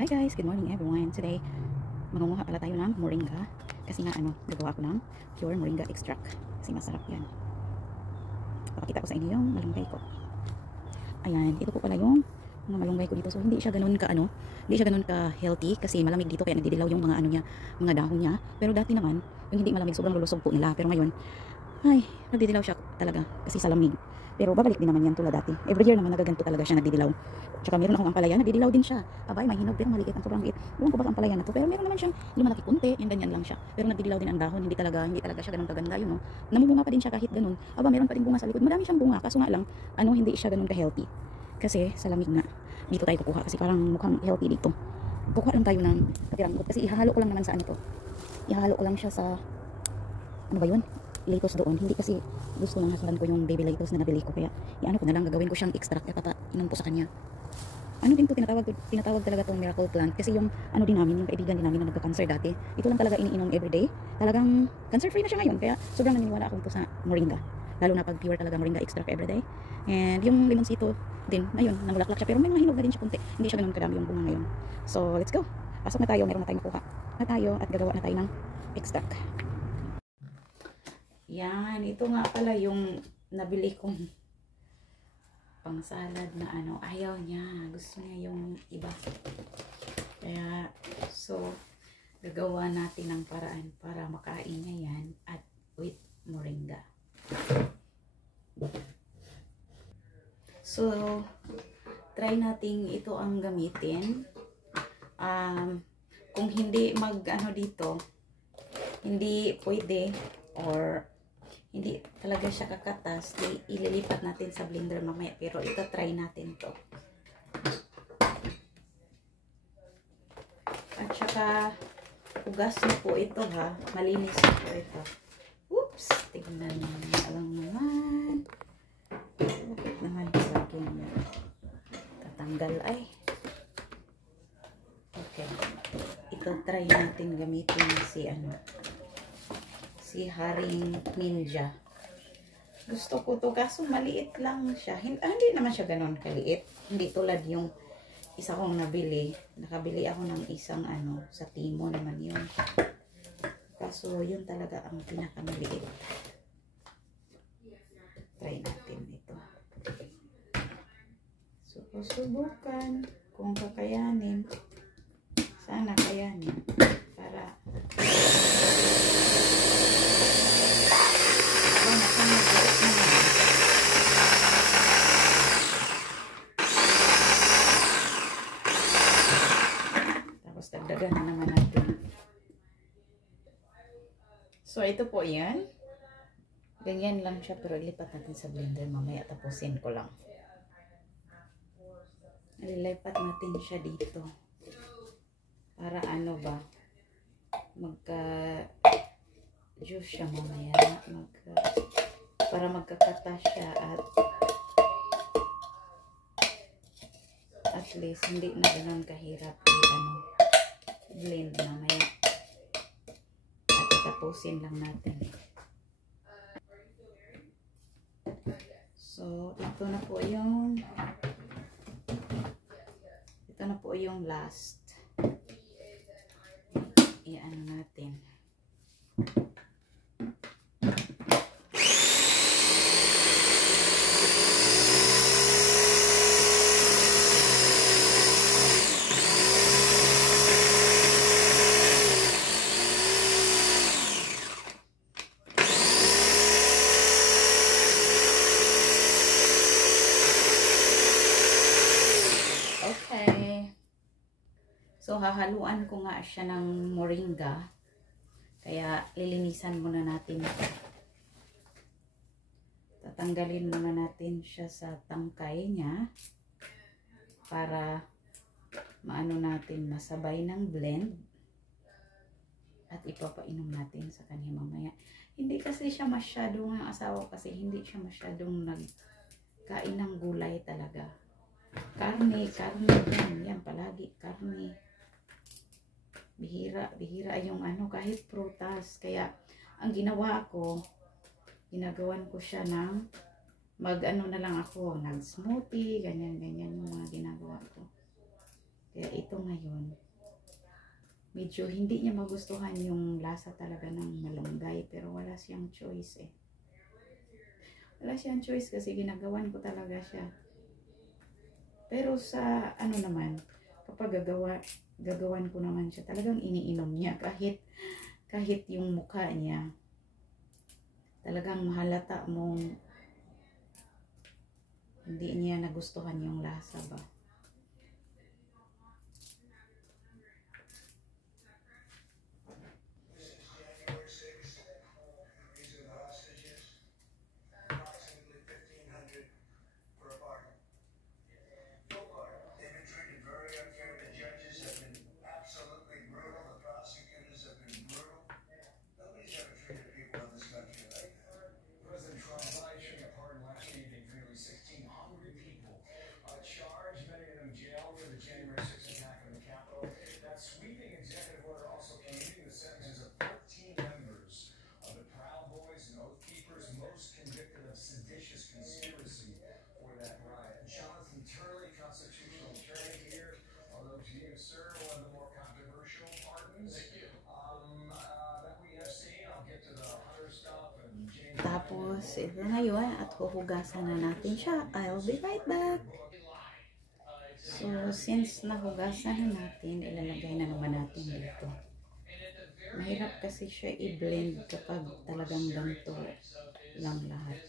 Hi guys, good morning everyone. Today, mangunguha pala tayo ng moringa. Kasi nga gagawa ko ng pure moringa extract. Kasi masarap yan. Papakita ko sa inyo yung malunggay ko. Ayan, ito po pala yung mga malunggay ko dito. So hindi siya ganun ka hindi siya ganun ka healthy kasi malamig dito kaya nagdidilaw yung mga mga dahon niya. Pero dati naman, yung hindi malamig sobrang lulusog po nila. Pero ngayon, ay, nagdidilaw siya talaga kasi sa lamig. Pero babalik din naman yan tulad dati. Every year naman nagaganto talaga siya nagdidilaw. Tsaka meron akong ampalaya, nagdidilaw din siya. Abay, may hinog pero maliit, ang sobrang liit. Ewan ko ba ang ampalaya na to, pero meron naman siyang lumalaki kunti, yung ganyan lang siya. Pero nagdidilaw din ang dahon, hindi talaga siya ganun kaganda yun, no. Namumunga pa din siya kahit ganun. Aba, meron pa din bunga sa likod. Madami siyang bunga, kaso nga lang, hindi siya ganun ka-healthy. Kasi sa lamig nga, dito tayo kukuha kasi parang mukhang healthy dito. Kukuha lang tayo ng katirang kasi ihahalo ko lang naman sa ano to. Ihahalo ko lang siya sa ano ba yun? Lettuce doon. Hindi kasi gusto ng husband ko yung baby lettuce na nabili ko. Kaya iano ko na lang, gagawin ko siyang extract at papainom ko sa kanya. Ano din to, tinatawag talaga tong miracle plant. Kasi yung ano din namin, yung kaibigan din namin na nagka-cancer dati, ito lang talaga iniinom everyday. Talagang cancer free na siya ngayon. Kaya sobrang naniniwala ako dito sa moringa. Lalo na pag pure talaga moringa extract everyday. And yung limonsito din, ayun, namulaklak siya. Pero may mga hinog na din siya kunti. Hindi siya ganun kadami yung bunga ngayon. So, let's go. Pasok na tayo, meron na tayong makuha. Na tayo at gagawa na tayo ng extract. Yan, ito nga pala yung nabili kong pang salad na ayaw niya. Gusto niya yung iba. Kaya, so, gagawa natin ng paraan para makain niya yan at with moringa. So, try natin ito ang gamitin. Kung hindi dito, hindi pwede or hindi talaga siya kakatas, ililipat natin sa blender mamaya, pero ito try natin to. At saka hugas na po ito ha, malinis na po ito. Oops, tignan nyo lang naman. Bakit naman laging tatanggal ay. Okay, ito try natin gamitin si Haring Ninja. Gusto ko to kaso maliit lang siya. Hindi naman siya ganoon kaliit. Hindi tulad yung isa kong nabili. Nakabili ako ng isang sa Timo naman yun. Kaso yun talaga ang pinakamaliit. Try natin ito. Subukan kung kakayanin. Sana kayanin. Para tapos dagdagan na naman natin. So ito po yan. Ganyan lang siya pero ilipat natin sa blender mamaya, tapusin ko lang. Ililipat natin siya dito. Para magka-juice siya mamaya. Para magkakata siya at least hindi na ganun kahirap blend mamaya. At tapusin lang natin. So, ito na po yung last. Iyan natin. So, hahaluan ko nga siya ng moringa. Kaya, lilinisan muna natin ito. Tatanggalin muna natin siya sa tangkay niya. Para, natin, masabay ng blend. At ipapainom natin sa kanya mamaya. Hindi kasi siya masyadong, ang asawa kasi, hindi siya masyadong nagkain ng gulay talaga. Karne yan palagi, karne. Bihira yung kahit prutas. Kaya, ang ginagawan ko siya ng na lang ako, nag-smoothie, ganyan yung mga ginagawa ko. Kaya ito ngayon, medyo hindi niya magustuhan yung lasa talaga ng malunggay. Pero wala siyang choice eh. Wala siyang choice kasi ginagawan ko talaga siya. Pero sa ano naman, kapag gagawan ko naman siya, talagang iniinom niya kahit yung mukha niya. Talagang mahalata mong hindi niya nagustuhan yung lasa ba. Tapos, ito na yun. At huhugasan na natin siya. I'll be right back. So, since nahugasan na natin, ilalagay na naman natin dito. Mahirap kasi siya i-blend kapag talagang ganito lang lahat.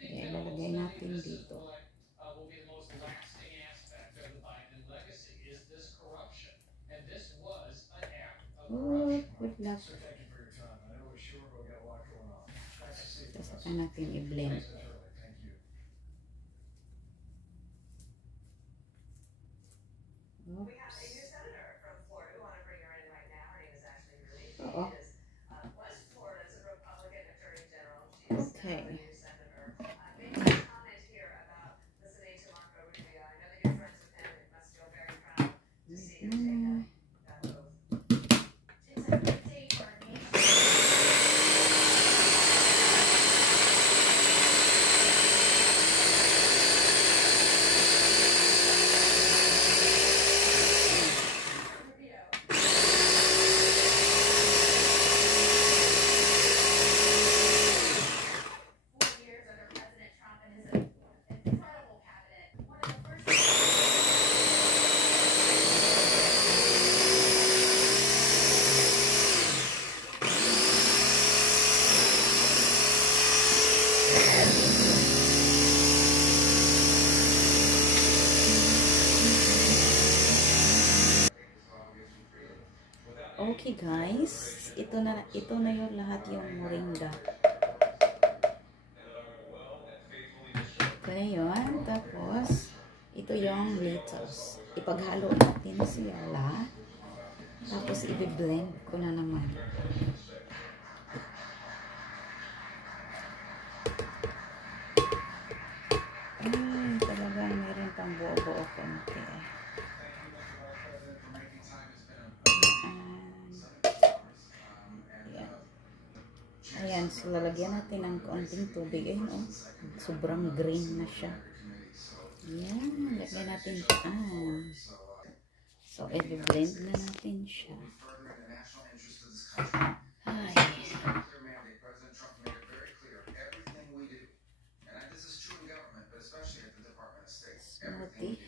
Kaya ilalagay natin dito. Oh, good luck. Saka natin i-blend. Oops. Oo. Okay. Okay guys, ito na yung lahat yung moringa. Ito na yun. Tapos, ito yung lettuce. Ipaghalo natin sila. Tapos, i-blend ko na naman. Talagang meron pang buo-buo konti. Ayan, so lalagyan natin ng konting tubig. Ayun, oh. Sobrang green na siya. Ayan, lagyan natin siya. So, i-blend na natin siya. Ay. Smoothie.